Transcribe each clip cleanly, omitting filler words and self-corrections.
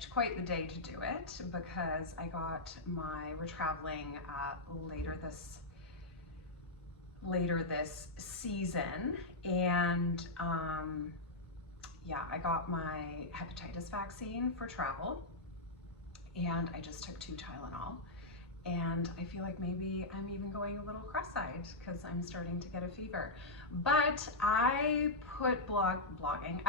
picked quite the day to do it because we're traveling later this season, and yeah, I got my hepatitis vaccine for travel, and I just took 2 Tylenol. And I feel like maybe I'm even going a little cross-eyed because I'm starting to get a fever. But I put vlogging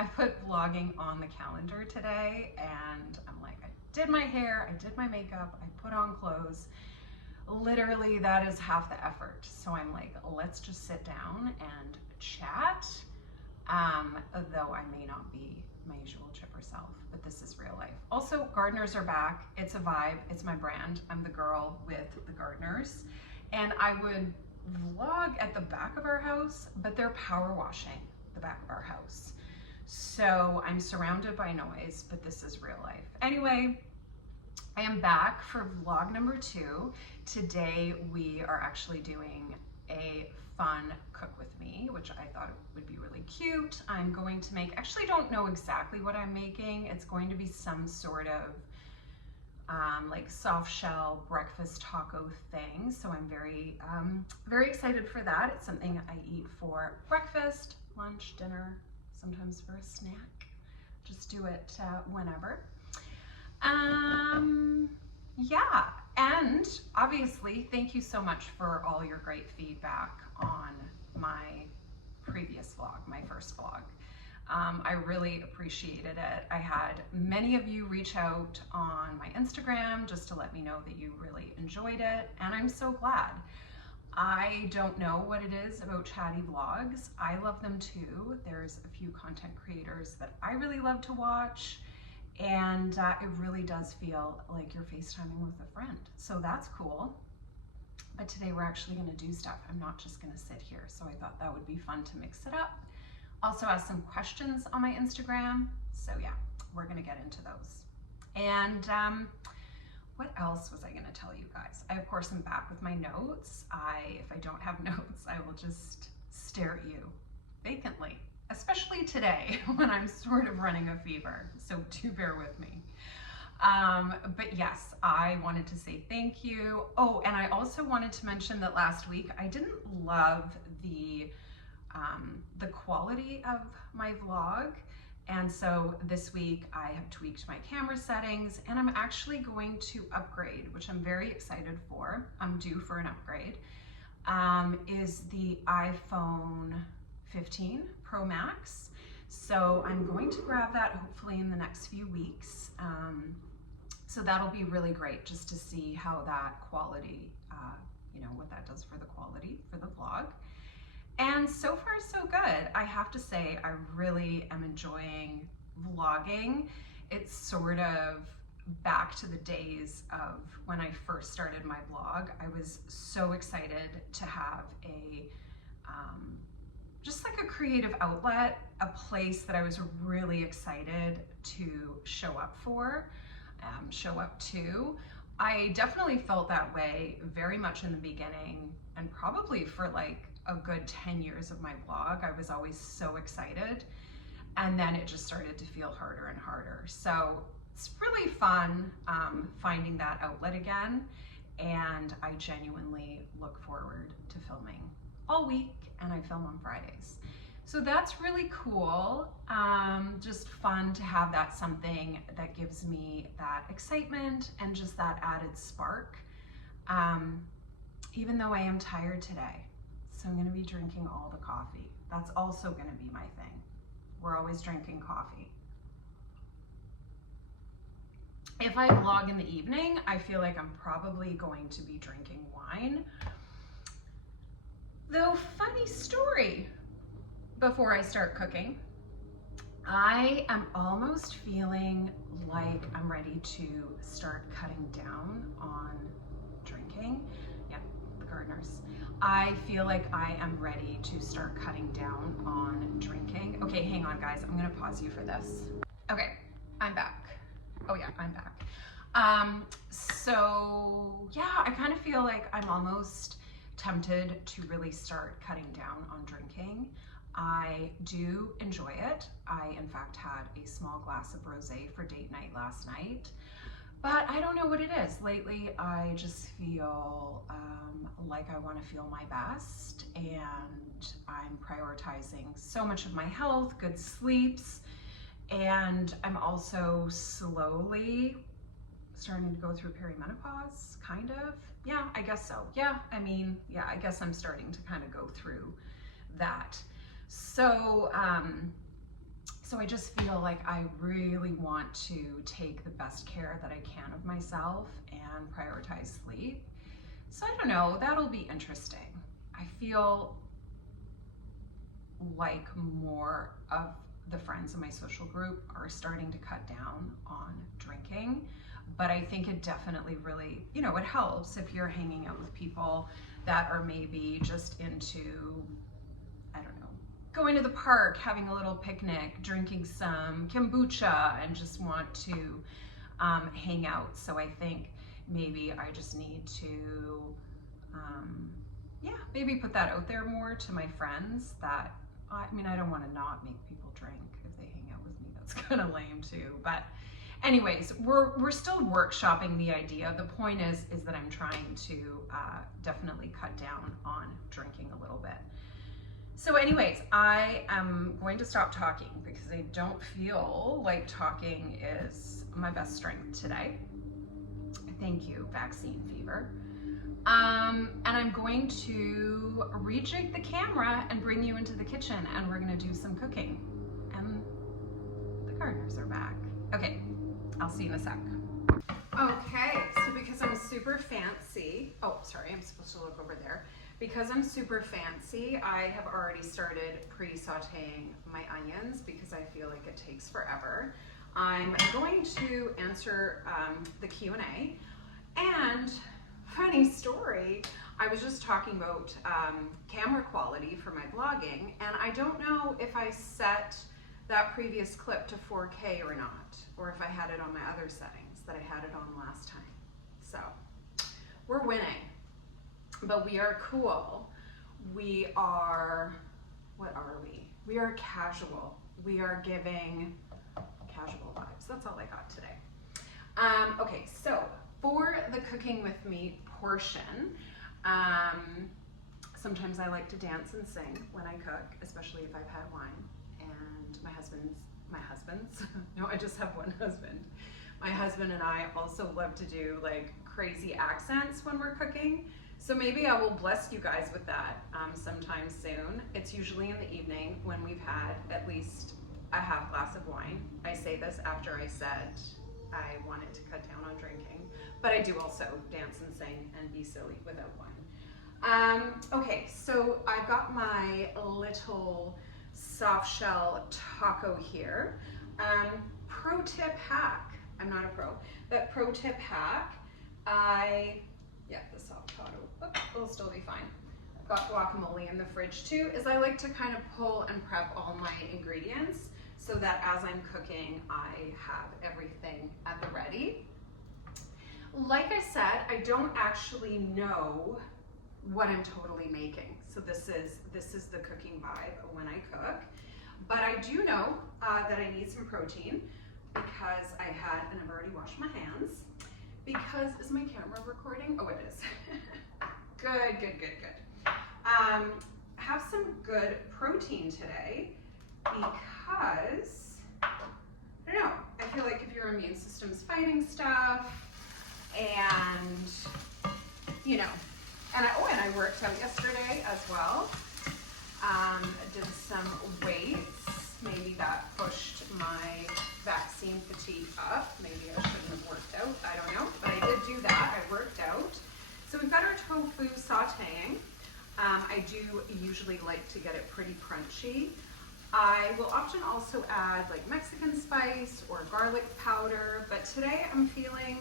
on the calendar today, and I'm like, I did my hair, I did my makeup, I put on clothes. Literally, that is half the effort. So I'm like, let's just sit down and chat, though I may not be my usual chipper self, but this is real life. Also, gardeners are back. It's a vibe. It's my brand. I'm the girl with the gardeners, and I would vlog at the back of our house, but they're power washing the back of our house. So I'm surrounded by noise, but this is real life. Anyway, I am back for vlog number 2. Today we are actually doing a fun cook with me, which I thought would be really cute. I'm going to make, actually don't know exactly what I'm making. It's going to be some sort of like soft shell breakfast taco thing. So I'm very excited for that. It's something I eat for breakfast, lunch, dinner, sometimes for a snack. Just do it whenever. Yeah, and obviously thank you so much for all your great feedback on my previous vlog, my first vlog. I really appreciated it. I had many of you reach out on my Instagram just to let me know that you really enjoyed it, and I'm so glad. I don't know what it is about chatty vlogs. I love them too. There's a few content creators that I really love to watch, and it really does feel like you're FaceTiming with a friend. So that's cool. But today we're actually going to do stuff. I'm not just going to sit here. So I thought that would be fun to mix it up. Also ask some questions on my Instagram. So yeah, we're going to get into those. And what else was I going to tell you guys? I, of course, am back with my notes. If I don't have notes, I will just stare at you vacantly, especially today when I'm sort of running a fever. So do bear with me. But yes, I wanted to say thank you. Oh, and I also wanted to mention that last week I didn't love the quality of my vlog. And so this week I have tweaked my camera settings, and I'm actually going to upgrade, which I'm very excited for. I'm due for an upgrade, is the iPhone 15 Pro Max. So I'm going to grab that hopefully in the next few weeks. So that'll be really great just to see how that quality, what that does for the quality for the vlog. And so far so good. I have to say, I really am enjoying vlogging. It's sort of back to the days of when I first started my vlog. I was so excited to have just like a creative outlet, a place that I was really excited to show up to. I definitely felt that way very much in the beginning, and probably for like a good 10 years of my blog. I was always so excited, and then it just started to feel harder and harder. So it's really fun finding that outlet again, and I genuinely look forward to filming all week, and I film on Fridays. So that's really cool. Just fun to have that something that gives me that excitement and just that added spark. Even though I am tired today. So I'm gonna be drinking all the coffee. That's also gonna be my thing. We're always drinking coffee. If I vlog in the evening, I feel like I'm probably going to be drinking wine. Though, funny story, before I start cooking, I am almost feeling like I'm ready to start cutting down on drinking. Yep, the gardeners. I feel like I am ready to start cutting down on drinking. Okay, hang on guys, I'm gonna pause you for this. Okay, I'm back. Oh yeah, I'm back. So yeah, I kind of feel like I'm almost tempted to really start cutting down on drinking. I do enjoy it. I, in fact, had a small glass of rosé for date night last night. But I don't know what it is. Lately, I just feel like I want to feel my best, and I'm prioritizing so much of my health, good sleeps, and I'm also slowly starting to go through perimenopause, kind of. Yeah, I guess so. Yeah, I mean, yeah, I guess I'm starting to kind of go through that. So, so I just feel like I really want to take the best care that I can of myself and prioritize sleep. So I don't know, that'll be interesting. I feel like more of the friends in my social group are starting to cut down on drinking, but I think it definitely really, you know, it helps if you're hanging out with people that are maybe just into, I don't know, going to the park, having a little picnic, drinking some kombucha, and just want to hang out. So I think maybe I just need to, yeah, maybe put that out there more to my friends that, I mean, I don't want to not make people drink if they hang out with me. That's kind of lame too. But anyways, we're still workshopping the idea. The point is that I'm trying to definitely cut down on drinking a little bit. So anyways, I am going to stop talking because I don't feel like talking is my best strength today. Thank you, vaccine fever. And I'm going to rejig the camera and bring you into the kitchen, and we're gonna do some cooking. And the gardeners are back. Okay, I'll see you in a sec. Okay, so because I'm super fancy, oh, sorry, I'm supposed to look over there. Because I'm super fancy, I have already started pre-sauteing my onions because I feel like it takes forever. I'm going to answer the Q&A, and funny story, I was just talking about camera quality for my vlogging, and I don't know if I set that previous clip to 4K or not, or if I had it on my other settings that I had it on last time. So we're winning, but we are cool. We are, what are we? We are casual. We are giving casual vibes. That's all I got today. Okay, so for the cooking with me portion, sometimes I like to dance and sing when I cook, especially if I've had wine. And my husband's, no, I just have one husband. My husband and I also love to do like crazy accents when we're cooking. So maybe I will bless you guys with that sometime soon. It's usually in the evening when we've had at least a half glass of wine. I say this after I said I wanted to cut down on drinking, but I do also dance and sing and be silly without wine. Okay, so I've got my little soft shell taco here. Pro tip hack, I'm not a pro, but pro tip hack, yeah, this avocado, it'll still be fine. I've got guacamole in the fridge too, is I like to kind of pull and prep all my ingredients so that as I'm cooking, I have everything at the ready. Like I said, I don't actually know what I'm totally making. So this is the cooking vibe when I cook. But I do know that I need some protein because I had, and I've already washed my hands, because, is my camera recording? Oh, it is. Good, good, good, good. Have some good protein today because, I don't know, I feel like if your immune system's fighting stuff and, you know, and I worked out yesterday as well. Did some weights. Maybe that pushed my vaccine fatigue up. Maybe I shouldn't have worked out. I don't know. But I did do that. I worked out. So we've got our tofu sauteing. I do usually like to get it pretty crunchy. I will often also add like Mexican spice or garlic powder. But today I'm feeling,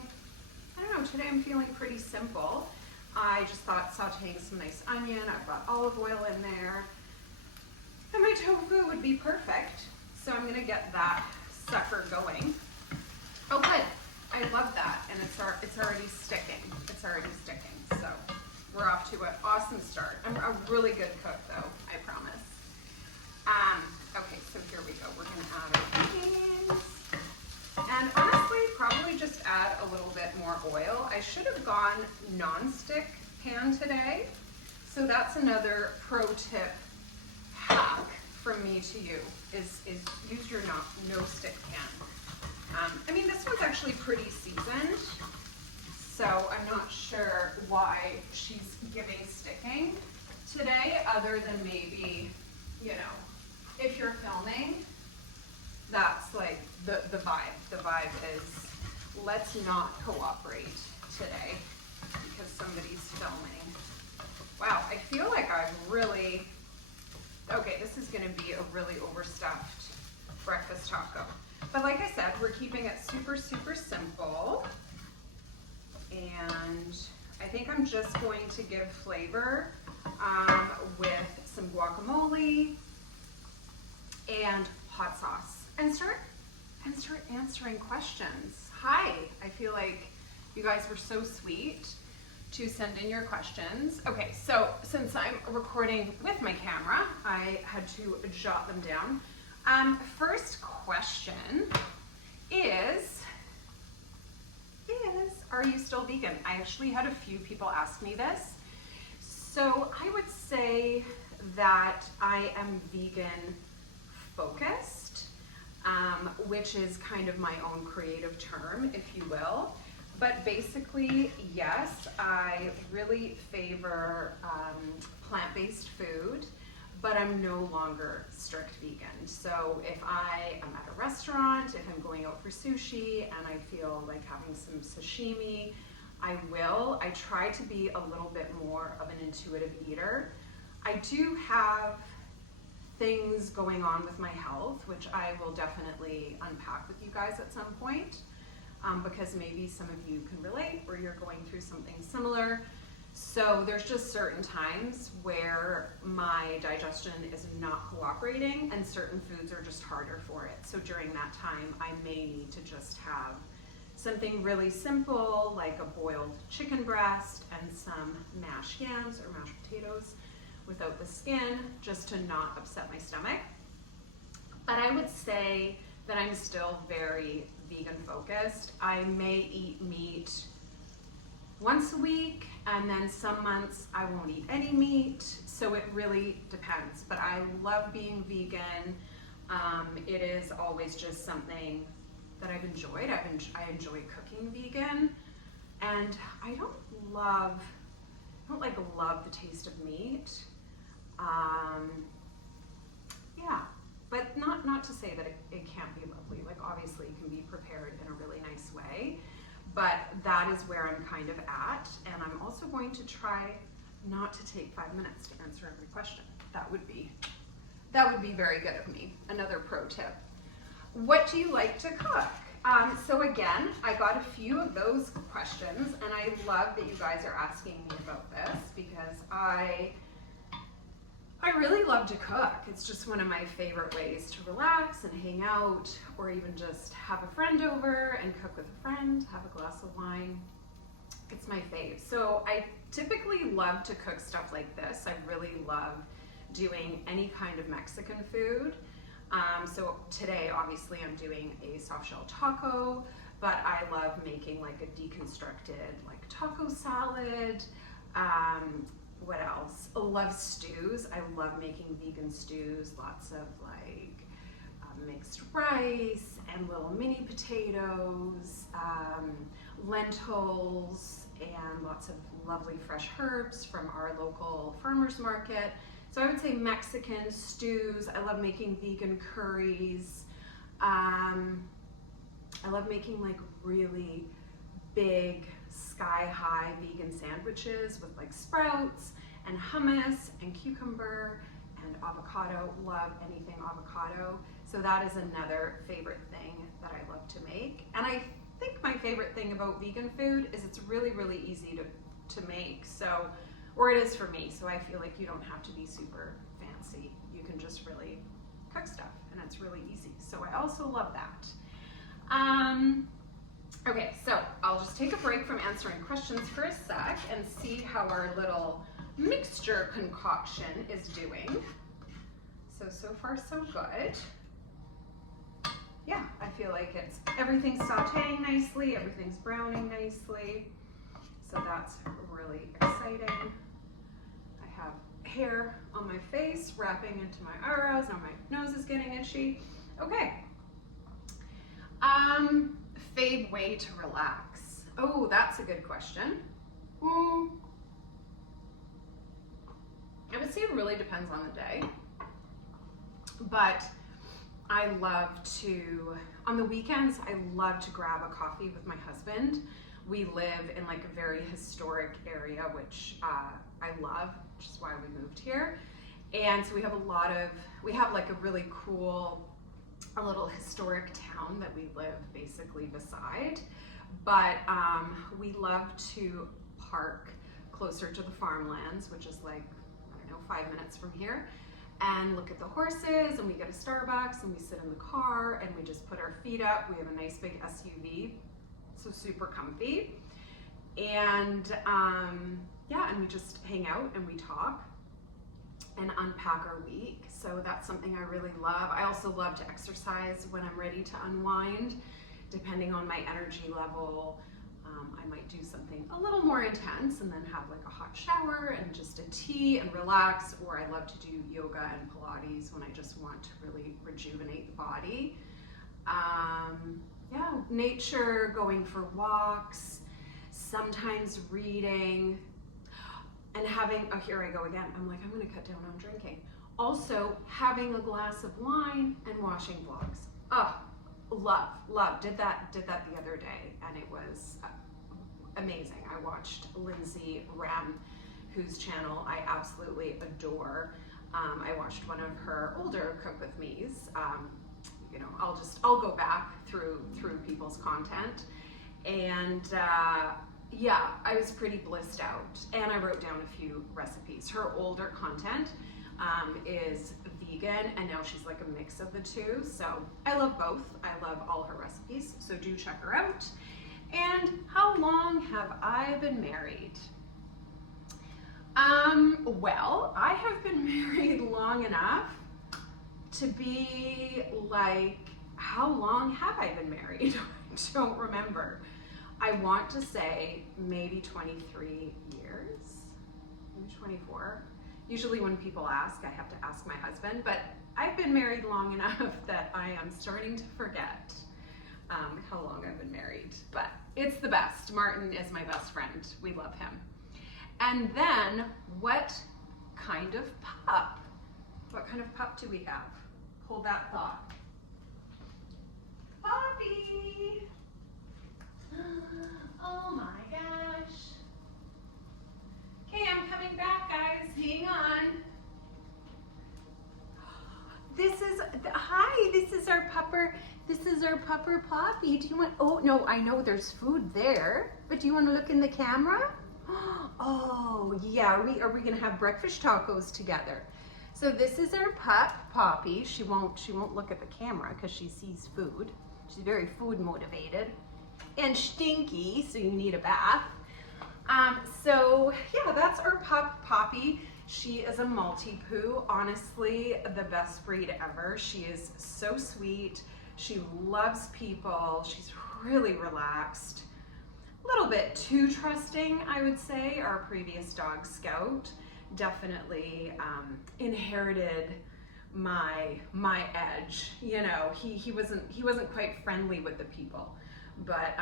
I don't know, today I'm feeling pretty simple. I just thought sauteing some nice onion. I've got olive oil in there. And my tofu would be perfect. So I'm gonna get that sucker going. Oh good, I love that. And it's already sticking. It's already sticking. So we're off to an awesome start. I'm a really good cook though, I promise. Okay, so here we go. We're gonna add our beans. And honestly, probably just add a little bit more oil. I should have gone non-stick pan today. So that's another pro tip hack from me to you, is use your no-stick pan. I mean, this one's actually pretty seasoned, so I'm not sure why she's giving sticking today, other than maybe, you know, if you're filming, that's like the vibe. The vibe is, let's not cooperate today because somebody's filming. Wow, I feel like I've really, okay, this is gonna be a really overstuffed breakfast taco. But like I said, we're keeping it super, super simple. And I think I'm just going to give flavor with some guacamole and hot sauce, and start answering questions. Hi, I feel like you guys were so sweet to send in your questions. Okay, so since I'm recording with my camera, I had to jot them down. First question is, are you still vegan? I actually had a few people ask me this. So I would say that I am vegan focused, which is kind of my own creative term, if you will. But basically, yes, I really favor plant-based food, but I'm no longer strict vegan. So if I am at a restaurant, if I'm going out for sushi and I feel like having some sashimi, I will. I try to be a little bit more of an intuitive eater. I do have things going on with my health, which I will definitely unpack with you guys at some point, because maybe some of you can relate or you're going through something similar. So there's just certain times where my digestion is not cooperating and certain foods are just harder for it. So during that time, I may need to just have something really simple like a boiled chicken breast and some mashed yams or mashed potatoes without the skin, just to not upset my stomach. But I would say that I'm still very vegan focused. I may eat meat once a week, and then some months I won't eat any meat, so it really depends. But I love being vegan. It is always just something that I've enjoyed. I enjoy cooking vegan, and I don't love the taste of meat. Yeah, but not to say that it can't be lovely. Like, obviously it can be prepared in a really nice way, but that is where I'm kind of at. And I'm also going to try not to take 5 minutes to answer every question. That would be very good of me. Another pro tip. What do you like to cook? So again, I got a few of those questions, and I love that you guys are asking me about this, because I really love to cook. It's just one of my favorite ways to relax and hang out, or even just have a friend over and cook with a friend, have a glass of wine. It's my fave. So I typically love to cook stuff like this. I really love doing any kind of Mexican food. So today, obviously, I'm doing a soft shell taco, but I love making like a deconstructed like taco salad. What else? I love stews. I love making vegan stews. Lots of like mixed rice and little mini potatoes, lentils, and lots of lovely fresh herbs from our local farmers market. So I would say Mexican stews. I love making vegan curries. I love making like really big sky-high vegan sandwiches with like sprouts and hummus and cucumber and avocado. Love anything avocado. So that is another favorite thing that I love to make. And I think my favorite thing about vegan food is it's really, really easy to make. So, or it is for me. So I feel like you don't have to be super fancy. You can just really cook stuff, and it's really easy. So I also love that. Okay, so I'll just take a break from answering questions for a sec and see how our little mixture concoction is doing. So far so good. Yeah, I feel like everything's sauteing nicely, everything's browning nicely. So that's really exciting. I have hair on my face, wrapping into my eyebrows. Now my nose is getting itchy. Okay. Fave way to relax. Oh, that's a good question. I would say it really depends on the day. But I love to, on the weekends, I love to grab a coffee with my husband. We live in like a very historic area, which I love, which is why we moved here. And so we have like a really cool, a little historic town that we live basically beside. But we love to park closer to the farmlands, which is like, I don't know, 5 minutes from here, and look at the horses, and we get a Starbucks, and we sit in the car, and we just put our feet up. We have a nice big SUV, so super comfy. And yeah, and we just hang out and we talk and unpack our week. So that's something I really love. I also love to exercise when I'm ready to unwind, depending on my energy level. I might do something a little more intense and then have like a hot shower and just a tea and relax, or I love to do yoga and Pilates when I just want to really rejuvenate the body. Yeah, nature, going for walks, sometimes reading, and having, oh, here I go again. I'm like, I'm gonna cut down on drinking. Also, having a glass of wine and watching vlogs. Oh, love, did that the other day, and it was amazing. I watched Lindsay Rem, whose channel I absolutely adore. I watched one of her older Cook With Me's. You know, I'll go back through people's content, and yeah, I was pretty blissed out, and I wrote down a few recipes. Her older content is vegan, and now she's like a mix of the two. So I love both. I love all her recipes, so do check her out. And how long have I been married? Well, I have been married long enough to be like, how long have I been married? I don't remember. I want to say maybe 23 years, maybe 24. Usually when people ask, I have to ask my husband, but I've been married long enough that I am starting to forget how long I've been married, but it's the best. Martin is my best friend. We love him. And then what kind of pup? What kind of pup do we have? Hold that thought. Poppy! Oh my gosh. Okay, I'm coming back, guys. Hang on. Hi, this is our pupper. This is our pupper Poppy. Do you want, oh no, I know there's food there, but do you want to look in the camera? Oh yeah, are we gonna have breakfast tacos together? So this is our pup, Poppy. She won't look at the camera because she sees food. She's very food motivated and stinky, so you need a bath. So yeah, that's our pup, Poppy. She is a Maltipoo, honestly, the best breed ever. She is so sweet. She loves people. She's really relaxed. A little bit too trusting, I would say. Our previous dog, Scout, definitely inherited my edge. You know, he wasn't quite friendly with the people, but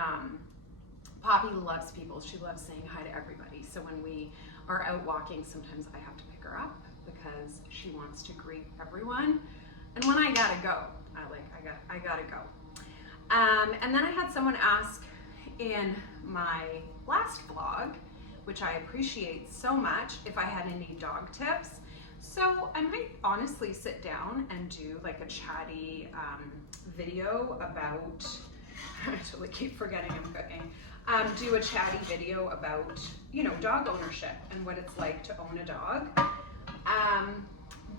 Poppy loves people. She loves saying hi to everybody. So when we are out walking, sometimes I have to pick her up because she wants to greet everyone. And when I gotta go, I gotta go. And then I had someone ask in my last vlog, which I appreciate so much, if I had any dog tips. So I might honestly sit down and do like a chatty video about, I actually keep forgetting I'm cooking. Do a chatty video about, you know, dog ownership and what it's like to own a dog.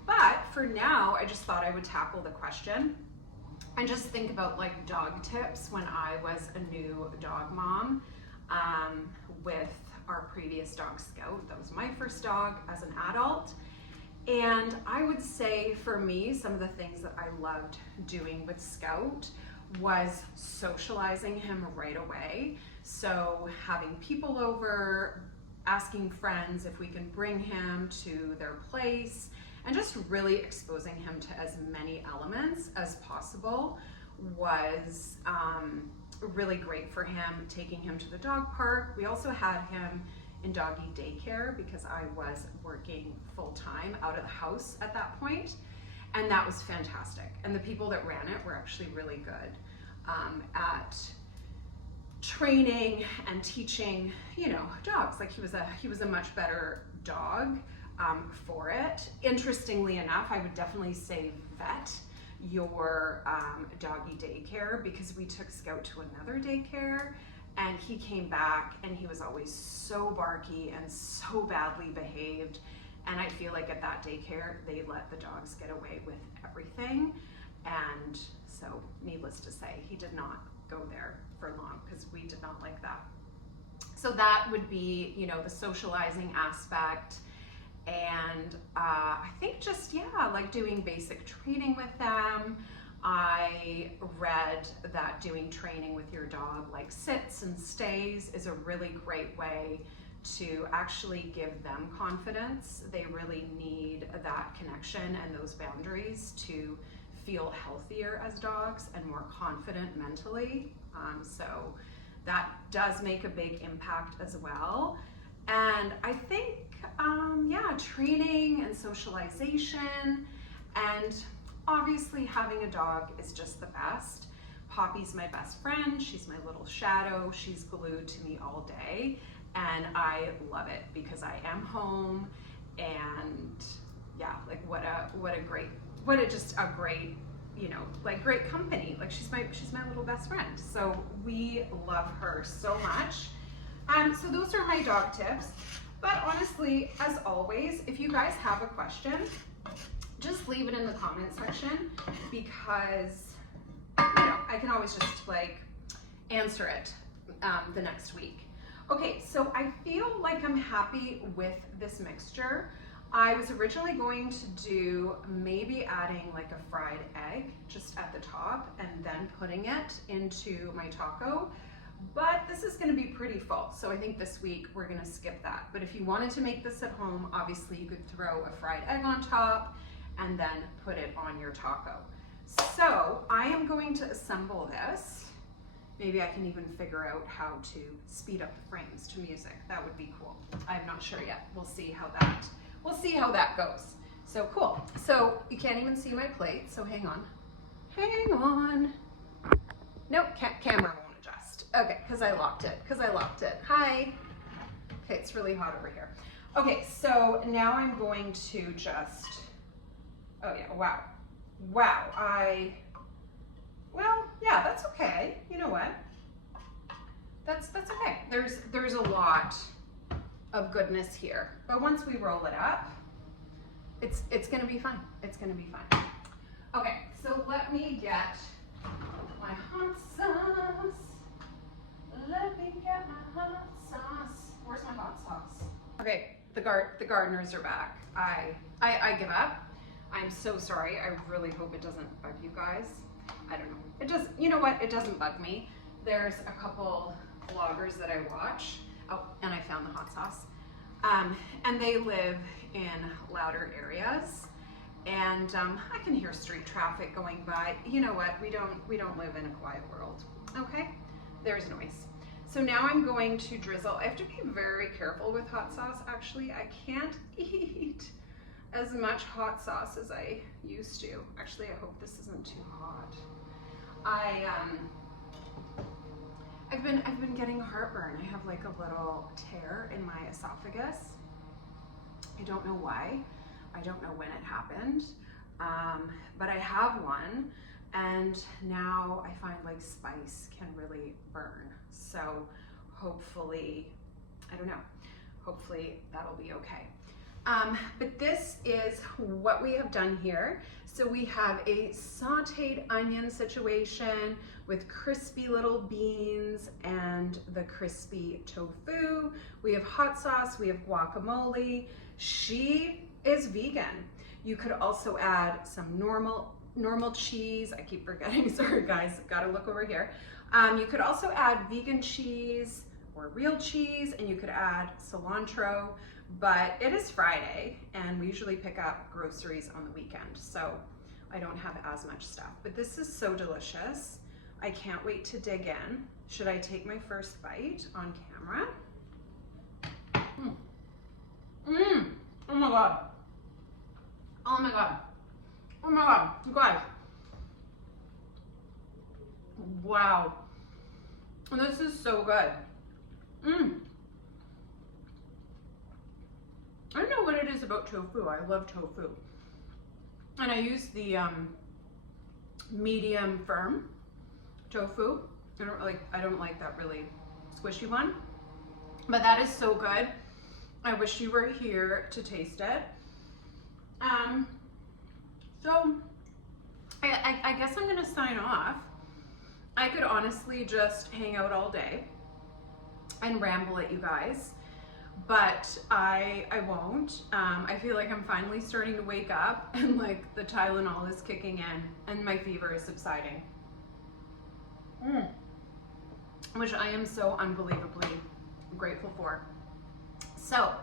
But for now, I just thought I would tackle the question and just think about like dog tips when I was a new dog mom with our previous dog, Scout. That was my first dog as an adult. And I would say for me, some of the things that I loved doing with Scout was socializing him right away. So having people over, asking friends if we can bring him to their place, and just really exposing him to as many elements as possible was really great for him. Taking him to the dog park. We also had him in doggy daycare because I was working full-time out of the house at that point, and that was fantastic. And the people that ran it were actually really good at training and teaching, you know, dogs. Like he was a much better dog for it. Interestingly enough, I would definitely say vet your doggy daycare, because we took Scout to another daycare and he came back and he was always so barky and so badly behaved. And I feel like at that daycare, they let the dogs get away with everything. And so needless to say, he did not go there for long because we did not like that. So that would be, you know, the socializing aspect. And I think just, yeah, like doing basic training with them. I read that doing training with your dog, like sits and stays, is a really great way to actually give them confidence. They really need that connection and those boundaries to feel healthier as dogs and more confident mentally. So that does make a big impact as well. And I think, yeah, training and socialization, and obviously having a dog is just the best. Poppy's my best friend. She's my little shadow. She's glued to me all day. And I love it because I am home, and yeah, like what a great, you know, like great company. Like she's my little best friend. So we love her so much. So those are my dog tips. But honestly, as always, if you guys have a question, just leave it in the comment section, because you know, I can always just like answer it the next week. Okay, so I feel like I'm happy with this mixture. I was originally going to do maybe adding like a fried egg just at the top and then putting it into my taco, but this is gonna be pretty full. So I think this week we're gonna skip that. But if you wanted to make this at home, obviously you could throw a fried egg on top and then put it on your taco. So I am going to assemble this. Maybe I can even figure out how to speed up the frames to music. That would be cool. I'm not sure yet. We'll see how that goes. So cool. So you can't even see my plate, so hang on. Hang on. Nope, camera won't adjust. Okay, because I locked it. Hi. Okay, it's really hot over here. Okay, so now I'm going to just, oh yeah, wow. Well, yeah, that's okay. You know what? That's okay. There's a lot of goodness here. But once we roll it up, it's gonna be fun. It's gonna be fun. Okay, so let me get my hot sauce. Let me get my hot sauce. Where's my hot sauce? Okay, the gardeners are back. I give up. I'm so sorry. I really hope it doesn't bug you guys. I don't know. It does, you know what? It doesn't bug me. There's a couple vloggers that I watch. Oh, and I found the hot sauce. And they live in louder areas. And I can hear street traffic going by. You know what? We don't live in a quiet world. Okay? There's noise. So now I'm going to drizzle. I have to be very careful with hot sauce. Actually, I can't eat as much hot sauce as I used to. Actually, I hope this isn't too hot. I've been getting heartburn. I have like a little tear in my esophagus. I don't know why. I don't know when it happened, but I have one, and now I find like spice can really burn. So hopefully, I don't know, hopefully that'll be okay. But this is what we have done here. So we have a sauteed onion situation with crispy little beans and the crispy tofu. We have hot sauce, we have guacamole. She is vegan. You could also add some normal cheese. I keep forgetting, sorry guys, gotta look over here. You could also add vegan cheese or real cheese, and you could add cilantro, but it is Friday and we usually pick up groceries on the weekend, so I don't have as much stuff. But this is so delicious. I can't wait to dig in. Should I take my first bite on camera? Oh my God. Oh my God. Oh my God, you guys. Wow. This is so good. I don't know what it is about tofu. I love tofu. And I use the medium firm tofu. I don't like that really squishy one. But that is so good. I wish you were here to taste it. So I guess I'm gonna sign off. I could honestly just hang out all day and ramble at you guys, but I won't. I feel like I'm finally starting to wake up and like the Tylenol is kicking in and my fever is subsiding. Which I am so unbelievably grateful for. So,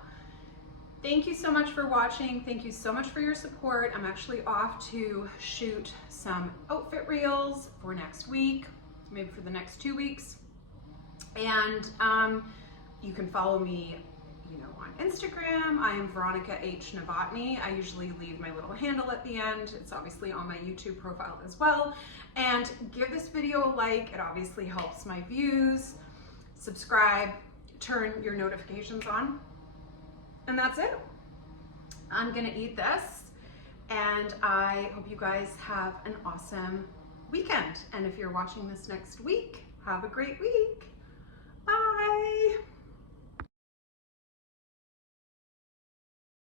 thank you so much for watching. Thank you so much for your support. I'm actually off to shoot some outfit reels for next week, maybe for the next 2 weeks. And you can follow me, on Instagram. I am veronikanovotny. I usually leave my little handle at the end. It's obviously on my YouTube profile as well. And give this video a like. It obviously helps my views. Subscribe, turn your notifications on. And that's it. I'm gonna eat this, and I hope you guys have an awesome weekend. And if you're watching this next week, have a great week.